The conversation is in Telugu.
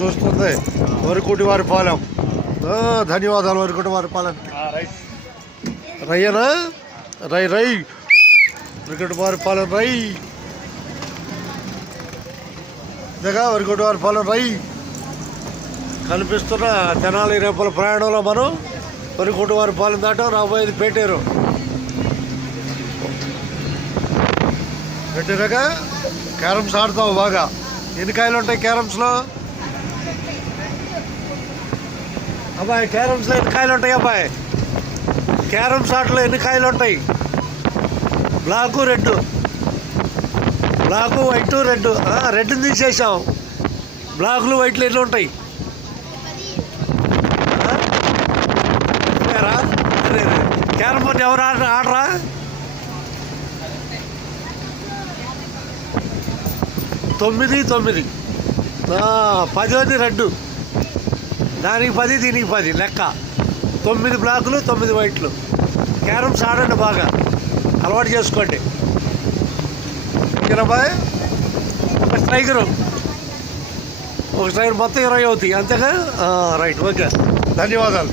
చూస్తుంది వరకుటి వారి పాలెం. ధన్యవాదాలు వరకుటి వారి పాలెం. రయ్యనా రై వరకుటి వారి పాలెం రై ఇదిగా వరకుటి వారి పాలెం రై. కనిపిస్తున్న తెనాలి రేపల ప్రయాణంలో మనం వరకుటి వారి పాలెం దాటం. రాబోయేది పెట్టారు పెట్టారుగా. క్యారమ్స్ ఆడతావు బాగా. ఎన్ని కాయలు ఉంటాయి క్యారమ్స్లో అబ్బాయి? క్యారమ్స్లో ఎన్ని కాయలు ఉంటాయి అబ్బాయి? క్యారమ్స్ ఆటలో ఎన్ని కాయలు ఉంటాయి? Black red, black white red. రెడ్ని తీసేసాం. బ్లాకులు వైట్లు ఎన్ని ఉంటాయి? క్యారమ్ బోర్డు ఎవరు ఆడరా? 9 10 10 రెడ్డు. దానికి 10 దీనికి 10 లెక్క. 9 బ్లాకులు 9 వైట్లు. క్యారమ్స్ ఆడండి బాగా, అలవాటు చేసుకోండి. బాయ్. ఒక స్ట్రైకర్ మొత్తం 20 అవుతాయి అంతేగా. రైట్, ఓకే, ధన్యవాదాలు.